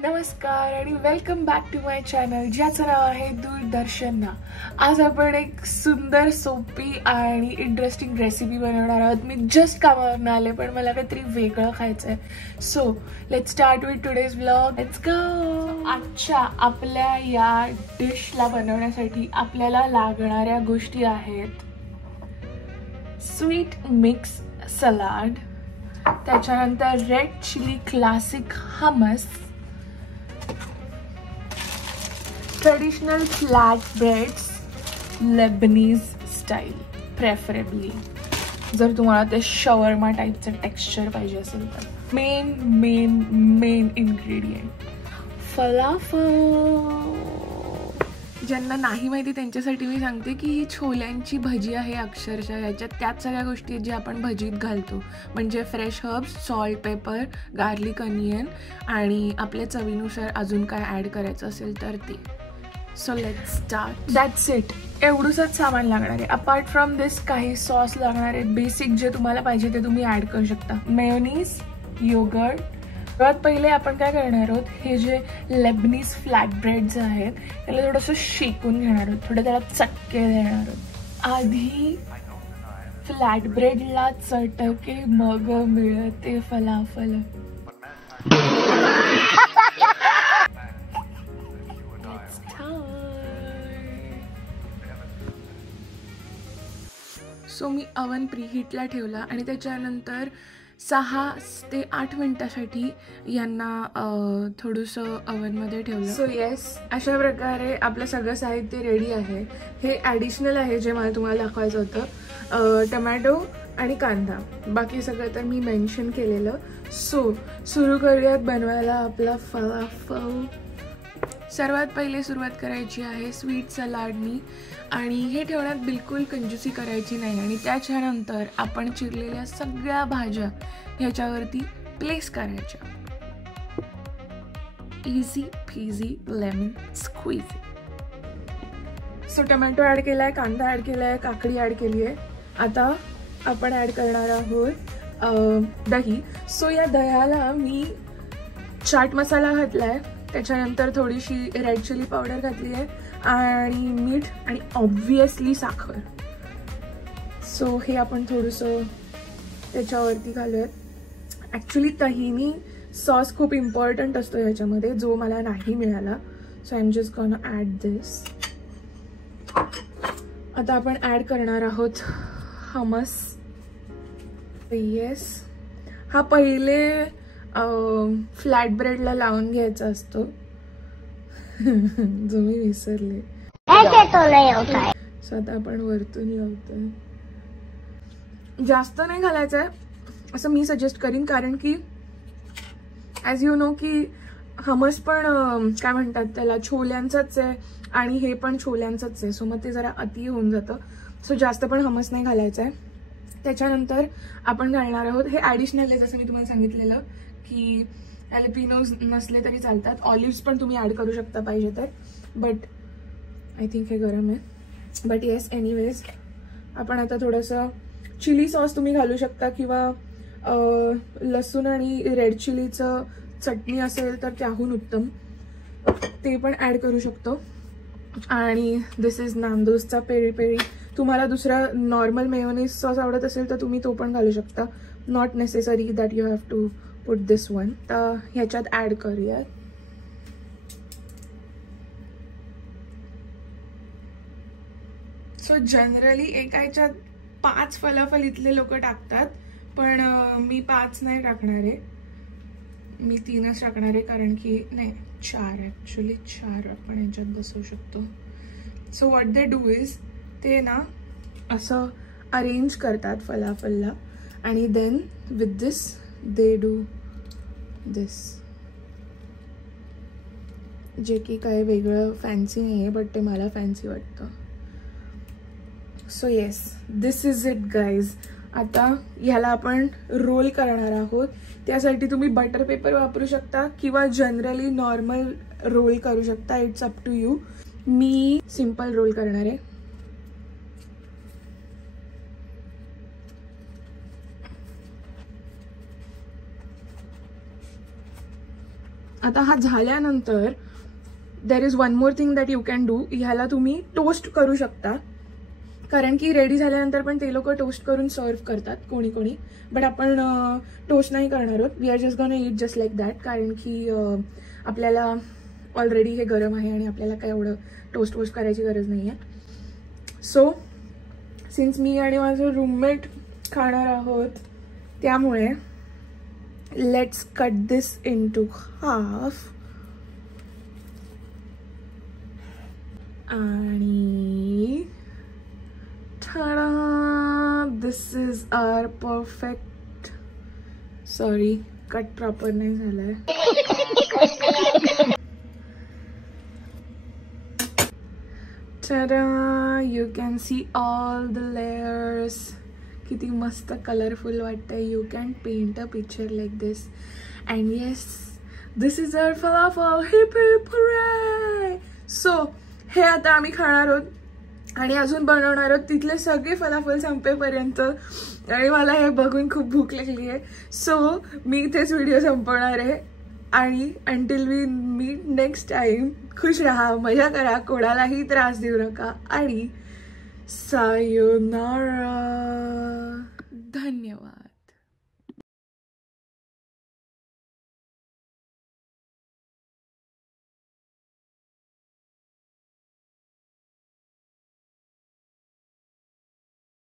नमस्कार आणि welcome back to my channel ज्याचं नाव आहे दूरदर्शन ना। आज आपण एक सुंदर सोपी आणि इंटरेस्टिंग रेसिपी बनवणार आहोत। मी जस्ट कामावरून आले पण मला काहीतरी वेगळं खायचंय। So let's start with today's vlog. Let's go. आजच्या आपल्या या डिशला बनवण्यासाठी आपल्याला लागणाऱ्या गोष्टी आहेत स्वीट मिक्स सलाड, त्याच्यानंतर red chili classic hummus, traditional flat breads Lebanese style preferably, जर तुम्हाला ते शवर्मा टाइपचं टेक्स्चर पाहिजे असेल तर। Main ingredient falafel. ज्यांना नाही माहिती त्यांच्यासाठी मी सांगते की ही छोल्यांची भजी आहे। अक्षरशः याच्यात त्याच सगळ्या गोष्टी आहेत जे आपण भजीत घालतो, म्हणजे fresh herbs, salt, paper, garlic, onion आणि आपल्या चवीनुसार अजून काय ॲड करायचं असेल तर ते। So let's start. That's it, एवढंच सामान लागणार आहे। अपार्ट फ्रॉम दिस काही सॉस लागणार आहेत बेसिक, जे तुम्हाला पाहिजे ते तुम्ही ॲड करू शकता। Mayonnaise, yoghurt. सर्वात पहिले आपण काय करणार आहोत, हे जे लेबनीज फ्लॅट ब्रेड्स आहेत त्याला थोडंसं शेकून घेणार आहोत, थोडं त्याला चटके देणार आहोत। आधी फ्लॅट ब्रेडला चटके मग मिळते फलाफल। सो मी अवन प्रीहीटला ठेवला आणि त्याच्यानंतर 6 ते 8 मिनिटासाठी यांना थोडंसं अवनमध्ये ठेवलं। सो येस, अशा प्रकारे आपलं सगळं साहित्य रेडी आहे। हे ॲडिशनल आहे जे मला तुम्हाला दाखवायचं होतं, टमॅटो आणि कांदा, बाकी सगळं तर मी मेन्शन केलेलं। सो सुरू करूयात बनवायला आपला फलाफल। सर्वात पहिले सुरुवात करायची आहे स्वीट सलाडनी, आणि हे ठेवण्यात बिलकुल कंजूसी करायची नाही। आणि त्याच्यानंतर आपण चिरलेल्या सगळ्या भाज्या ह्याच्यावरती प्लेस करायच्या। Easy peasy lemon squeezy. So tomato add केलाय, कांदा ॲड केलाय, काकडी ॲड केली आहे। आता आपण ॲड करणार आहोत दही। सो या दह्याला मी चाट मसाला घातलाय, त्याच्यानंतर थोडीशी रेड चिली पावडर घातली आहे आणि मीठ आणि ऑब्वियसली साखर। सो हे आपण थोडंसं त्याच्यावरती घालूयात। ॲक्च्युली तहिनी सॉस खूप इम्पॉर्टंट असतो ह्याच्यामध्ये, जो मला नाही मिळाला। So I am just gonna add this. आता आपण ॲड करणार आहोत हमस। येस, हा पहिले फ्लॅट ब्रेडला लावून घ्यायचा असतो, जो मी विसरले। सो आता आपण वरतून लावतोय। जास्त नाही घालायचं आहे असं मी सजेस्ट करीन, कारण की ॲज यू नो की हमस पण काय म्हणतात त्याला, छोल्यांचंच आहे आणि हे पण छोल्यांचंच आहे। सो मग ते जरा अति होऊन जातं। सो जास्त पण हमस नाही घालायचं आहे। त्याच्यानंतर आपण घालणार आहोत, हे ॲडिशनल आहे जसं मी तुम्हाला सांगितलेलं की ॲलिपिनोज नसले तरी चालतात, ऑलिव्स पण तुम्ही ॲड करू शकता पाहिजे तर, बट आय थिंक हे गरम आहे। बट येस, एनिवेज आपण आता थोडंसं चिली सॉस तुम्ही घालू शकता, किंवा लसूण आणि रेड चिलीचं चटणी असेल तर त्याहून उत्तम, ते पण ॲड करू शकतो। आणि दिस इज नांदोजचा पेरी पेरी। तुम्हाला दुसरा नॉर्मल मेयोनीज सॉस आवडत असेल तर तुम्ही तो पण घालू शकता, not necessary that you have to put this one. तर ह्याच्यात ॲड करूयात। सो जनरली एका ह्याच्यात 5 फलाफल इथले लोक टाकतात, पण मी 5 नाही टाकणार आहे, मी 3च टाकणार आहे, कारण की नाही 4 ॲक्च्युली 4 आपण ह्याच्यात बसवू शकतो। So what they do is, ते ना असं अरेंज करतात फलाफलला, आणि then with this they do this, जे की काय वेगळं फॅन्सी नाही आहे, बट ते मला फॅन्सी वाटतं। So yes, this is it guys. आता ह्याला आपण रोल करणार आहोत। त्यासाठी तुम्ही बटर पेपर वापरू शकता किंवा जनरली नॉर्मल रोल करू शकता, इट्स अप टू यू। मी सिंपल रोल करणार आहे। आता हा झाल्यानंतर there is one more thing that you can do. ह्याला तुम्ही टोस्ट करू शकता, कारण की रेडी झाल्यानंतर पण ते लोक टोस्ट करून सर्व करतात कोणी कोणी. बट आपण टोस्ट नाही करणार आहोत. We are just gonna eat just like that, कारण की आपल्याला ऑलरेडी हे गरम आहे आणि आपल्याला काय एवढं टोस्ट करायची गरज नाही आहे. सो सिन्स मी आणि माझं रूममेट खाणार आहोत, त्यामुळे let's cut this into half. आणि this is our perfect. Sorry, cut proper नाही झालाय. tada, you can see all the layers. किती मस्त कलरफुल वाटतंय. You can paint a picture like this. And yes, this is our falafel. Hip hip hooray! So हे आता आम्ही खाणार आहोत आणि अजून बनवणार आहोत तिथले सगळे फलाफल संपेपर्यंत. आणि मला हे बघून खूप भूक लागली आहे. सो मी इथेच व्हिडिओ संपवणार आहे. आणि until we meet next time, खुश रहा, मजा करा, कोणालाही त्रास देऊ नका आणि सायोनारा. धन्यवाद.